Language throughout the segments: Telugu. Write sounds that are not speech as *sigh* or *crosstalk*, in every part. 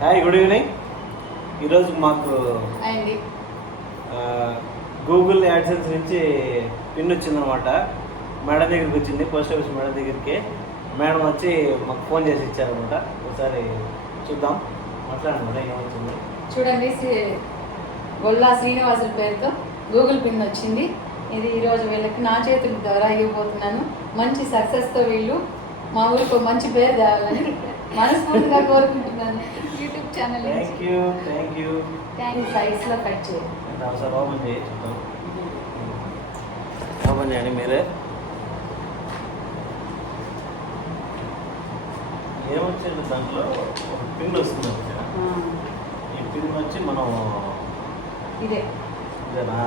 హాయ్ గుడ్ ఈవినింగ్ ఈరోజు మాకు గూగుల్ యాడ్సెన్స్ నుంచి పిన్ వచ్చిందనమాట. మేడం దగ్గరికి వచ్చింది పోస్ట్ ఆఫీస్ మేడం దగ్గరికి. మేడం వచ్చి మాకు ఫోన్ చేసి ఇచ్చారనమాట. ఒకసారి చూద్దాం. మాట్లాడండి మేడం ఏమొచ్చింది చూడండి గొల్లా శ్రీనివాసుల పేరుతో గూగుల్ పిన్ వచ్చింది. ఇది ఈరోజు వీళ్ళకి నా చేతుల ద్వారా ఇవ్వబోతున్నాను. మంచి సక్సెస్తో వీళ్ళు మా ఊరికి మంచి పేరు తేవాలని మనస్ఫూర్తిగా కోరుకుంటున్నాను. YouTube channel thank you thank you సైజ్లో కట్ చేయండి ఓపెన్ చేయి చూద్దాం. ఓపెన్ చేయండి మీరే. ఏమొచ్చింది దాంట్లో? ఒక పిన్ వస్తుంది ఈ పిన్ వచ్చి మనం ఇదే. ఇదేనా?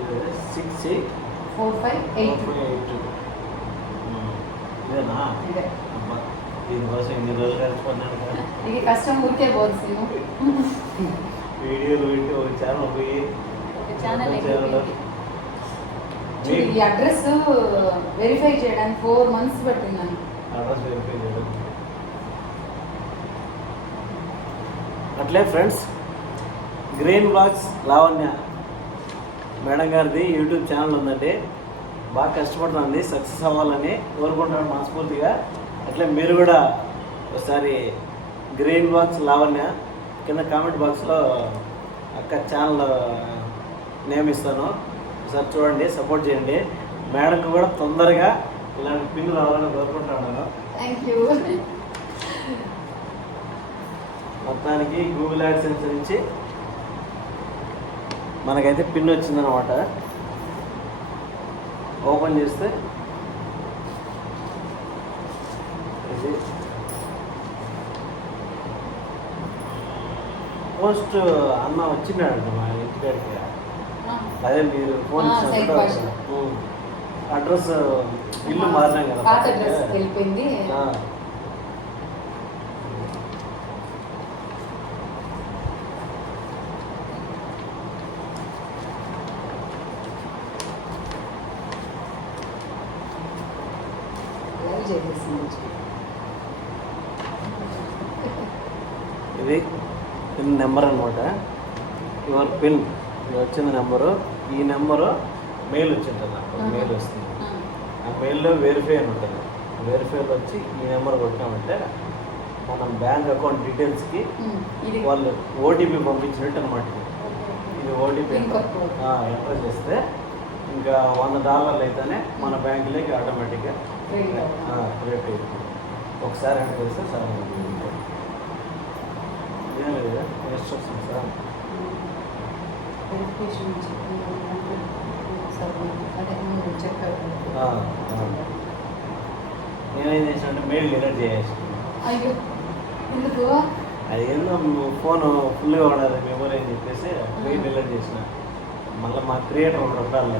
ఇది six four five eight eight ఇదేనా? ఇదే. దీనికోసం ఇన్ని రోజులు ఇది కష్టం ఊరికే పోదు సినిమా వీడియోలు పెట్టి ఒక ఛానల్ పోయి ఈ అడ్రస్ వెరిఫై చేయడానికి ఫోర్ మంత్స్ పట్టిందని అడ్రస్ వెరిఫై చేయడం. అట్లే friends green blogs Lavanya madam గారిది యూట్యూబ్ ఛానల్ ఉందండి బాగా కష్టపడుతుంది సక్సెస్ అవ్వాలని కోరుకుంటున్నాను మనస్ఫూర్తిగా. అట్లే మీరు కూడా ఒకసారి గ్రీన్ బాక్స్ లావణ్య కింద కామెంట్ బాక్స్లో అక్క ఛానల్ నేమ్ ఇస్తాను. ఒకసారి చూడండి సపోర్ట్ చేయండి. మేడంకి కూడా తొందరగా ఇలాంటి పిన్ రావాలని కోరుకుంటున్నాను. థ్యాంక్ యూ మొత్తానికి గూగుల్ యాడ్సెన్స్ నుంచి మనకైతే పిన్ వచ్చిందనమాట ఓపెన్ చేస్తే ఇది పోస్ట్ అన్న వచ్చినాడు మా ఇంటికాడికి. అదే మీరు ఫోన్. అడ్రస్ ఇల్లు మారినాం కదా పాత అడ్రస్ వెళ్ళిపోయింది. చేసేసింది. ఇది పిన్ నెంబర్ అనమాట యువర్ పిన్ ఇది వచ్చిన నెంబరు. ఈ నెంబరు మెయిల్ వచ్చింటుంది నాకు. మెయిల్ వస్తుంది. ఆ, మెయిల్లో వెరిఫై అని ఉంటుంది. వెరిఫైలో వచ్చి ఈ నెంబర్ కొట్టామంటే మనం బ్యాంక్ అకౌంట్ డీటెయిల్స్కి వాళ్ళు ఓటీపీ పంపించినట్టు అనమాట ఇది. ఓటీపీ. ఎంటర్ చేస్తే ఇంకా వంద డాలర్లు అయితేనే మన బ్యాంకులోకి ఆటోమేటిక్గా అవుతుంది. క్రియేట్ అవుతుంది. ఒకసారి ఎంటర్ చేస్తే సార్? నేనేం చేసిన మెయిల్ డిలీట్ చేసేసి. అయ్యో ఎందుకు? అది ఏందో ఫోన్ ఫుల్గా ఉండాలి మెమరీ అని చెప్పేసి మెయిల్ డిలీట్ చేసిన. మళ్ళీ మా క్రియేటర్ ఒకటి ఉండాలి.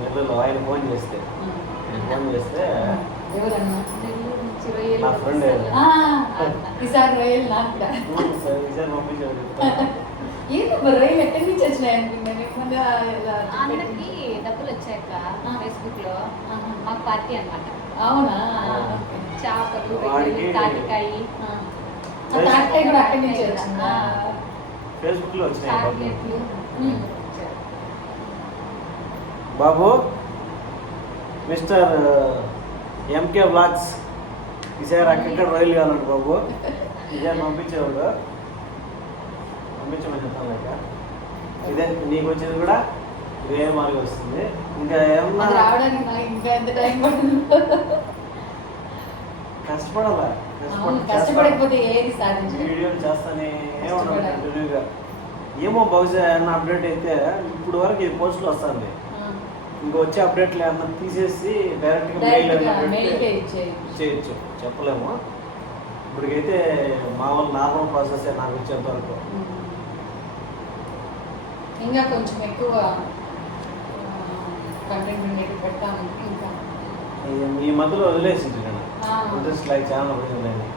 నెల్లూరులో ఆయన ఫోన్ చేస్తే. ఫోన్ చేస్తే ఈసారి రైలు నాకు కూడా. సరే ఈసారి పంపించాడు చెప్తాను. ఏంటి మరి రైలు ఎక్కడి నుంచి వచ్చినాయి అందరికి డబ్బులు వచ్చాక ఫేస్బుక్లో. మాకు పార్టీ అన్నమాట. అవునా? చేపలు రొయ్యలు, తాటికాయ. తాటికాయ కూడా అక్కడి నుంచి వచ్చిందా? వచ్చినాయి డబ్బులు. చాక్లెట్లు ఉమ్. బాబు మిస్టర్ ఎంకే బ్లాగ్స్ ఈసారి అక్కడ రైలు కావాలండి బాబు. ఈసారి పంపించేవాడు. పంపించమని చెప్తాను లేక ఇదే నీకు వచ్చేది కూడా ఇదే మార్గం వస్తుంది. ఇంకా ఏమన్నా అది రావడానికి నాకు ఇంకా ఎంత టైం పడుతుందో? కష్టపడాలా? కష్టపడకపోతే ఏది వీడియోలు చేస్తానే ఏమన్నా కష్టపడాలి. కంటిన్యూగా. ఏమో బహుశా ఏమన్నా అప్డేట్ అయితే ఇప్పుడు వరకు ఈ పోస్టులు వస్తుంది ఇంక వచ్చే అప్డేట్లు ఏమన్నా తీసేసి డైరెక్ట్గా మెయిల్ చేయొచ్చు. చెప్పలేము. ఇప్పటికైతే మామూలు నార్మల్ ప్రాసెస్ నాకు వచ్చేంత వరకు. ఇంకా కొంచెం ఎక్కువ కంటెంట్ ఉండేది పెడతాము. ఇంకా. ఈ- మధ్యలో వదిలేసింది నేను. ఇంట్రెస్ట్ లైక్ ఛానల్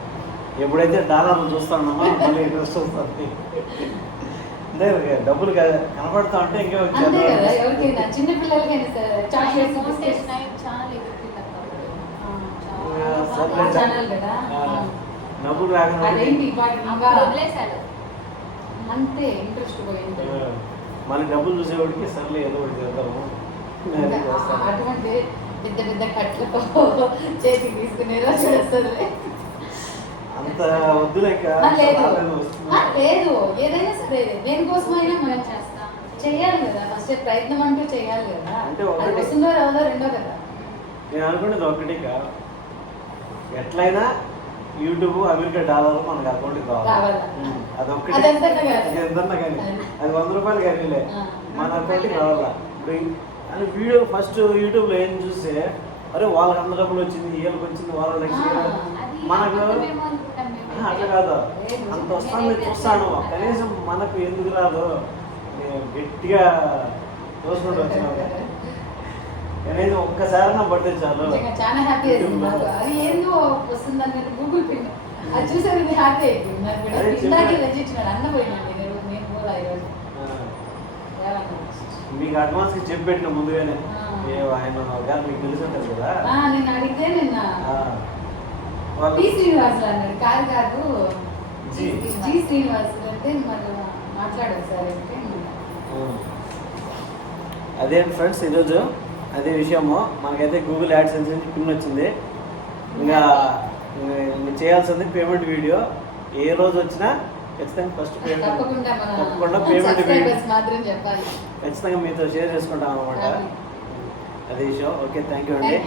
ఎప్పుడైతే డాలర్లు చూస్తానో మళ్ళీ ఇంట్రెస్ట్ వస్తుంది. *laughs* అంతే డబ్బులు కనపడతా ఉంటే ఇంకా అంతే కదా వచ్చేది ఎవరికైనా చిన్న పిల్లలకైనా సరే చాక్లెట్స్ బిస్కెట్స్ చాలా. ఛానల్ కదా. రాకుండా అదేంటి వదిలేశాడు అంతే ఇంట్రెస్ట్ పోయింది మన డబ్బులు చూసేవాడికి సర్లే ఏదో ఒకటి చేద్దాము. అటువంటి పెద్ద పెద్ద కట్లతో *laughs* చేతికి తీసుకునే రోజు వస్తుంది అంత వద్దులేక లేదు. ఏదైనా సరే దేనికోసమైనా మనం చేస్తాం. చేయాలి కదా. ఫస్ట్ ప్రయత్నం అంటూ చేయాలి కదా. అంటే అది వస్తుందో రాదో రెండో కదా. నేను అనుకునేది ఒకటి ఎట్లయినా యూట్యూబ్ అమెరికా డాలర్ మనకు అకౌంట్కి రావాలి. రావాలి. ఉమ్, అదొక్కటి. అది ఎంతన్నా కానీ అది. వంద రూపాయలు కానీ. మన ఇప్పుడు ఈ- అని వీడియో ఫస్ట్ యూట్యూబ్లో ఏం చూస్తే అరే వాళ్ళకి అంత డబ్బులు వచ్చింది వీళ్ళకి వచ్చింది వాళ్ళ. అది మనకు అట్లా కాదు. అంత వస్తాను చూస్తాను. కనీసం మనకు ఎందుకు రాదు? గట్టిగా తోసుకుంటూ వచ్చినాను కనీసం ఒక్కసారి నా పడితే చాలు హ్యాపీ అది ఏందో వస్తుందని గూగుల్ పిన్ అది చూసేది హ్యాపీ అయిపోయింది. నాకు కూడా. అదే ఇందాకే చెప్పాను. తెచ్చిచ్చినాడు అన్న పోయినాడు నేను నేను కూడా ఈరోజు. ఆ. ఏమన్నా? మీకు అడ్వాన్స్కి చెప్పి పెట్టిన ముందుగానే. ఆయన గారు మీకు తెలిసి ఉంటుంది కదా? నేను అడిగితే నిన్న పి శ్రీనివాసులు అన్నాడు కాదు కాదు. జి. జి శ్రీనివాసులు అంటే మాట్లాడారు సార్ అంటే. అదే ఫ్రెండ్స్ ఈరోజు అదే విషయము. మనకైతే గూగుల్ యాడ్స్ నుంచి పిన్ వచ్చింది. ఇంకా చేయాల్సింది పేమెంట్ వీడియో ఏ రోజు వచ్చినా ఖచ్చితంగా ఫస్ట్ పేమెంట్ తప్పకుండా పేమెంట్ వీడియో ఖచ్చితంగా మీతో షేర్ చేసుకుంటాం అనమాట అది. విషయం. ఓకే థ్యాంక్ యూ అండి.